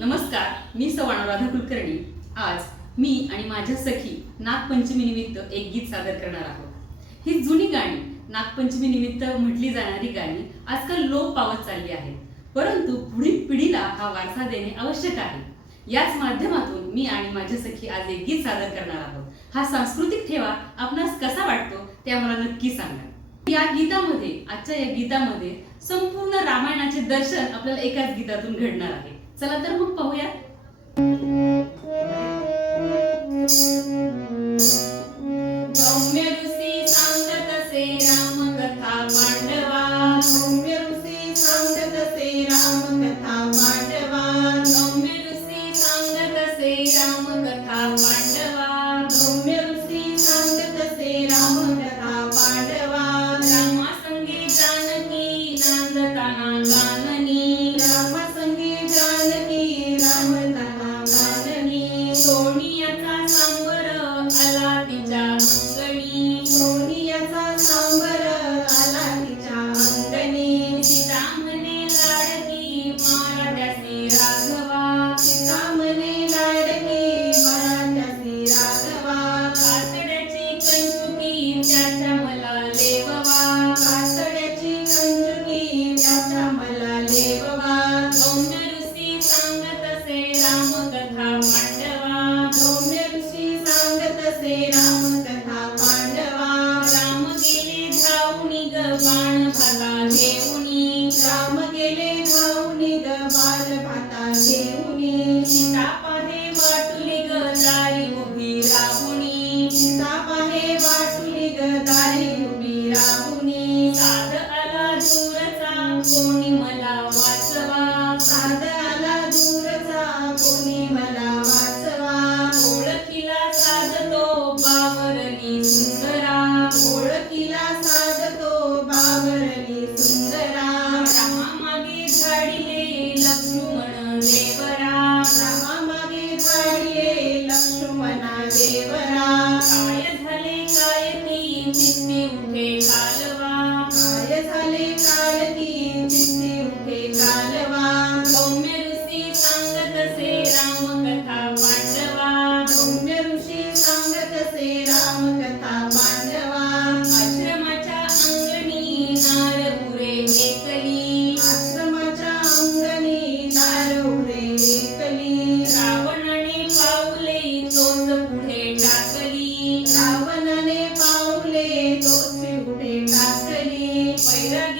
नमस्कार मी सवाण अनुराधा कुलकर्णी आज मी आणि माझ्या सखी निमित्त एक गीत सादर करणार आहोत ही जुनी गाणी नागपंचमी निमित्त म्हटली जाणारी गाणी आजकाल लोप पावत चालली आहेत परंतु पुढील पिढीला हा वारसा देणे आवश्यक आहे याच माध्यमातून मी आणि माझ्या सखी आज एक गीत सादर करणार आहोत हा सांस्कृतिक ठेवा आपणास कसा वाटतो ते आम्हाला नक्की सांगा या गीतामध्ये आजच्या या गीतामध्ये संपूर्ण रामायणाचे दर्शन आपल्याला एकाच गीतातून घडणार आहे चला तर मग पाहूया बाण भाता घेऊनी राम गेले धावून बाल भाता घेऊनी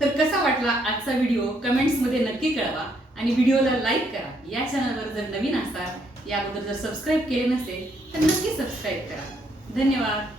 तर कसा वाटला आजचा व्हिडिओ कमेंट्स मध्ये नक्की कळवा आणि व्हिडिओला लाईक करा या चॅनलवर जर नवीन असाल या जर सबस्क्राईब केले नसेल तर नक्की सबस्क्राईब करा धन्यवाद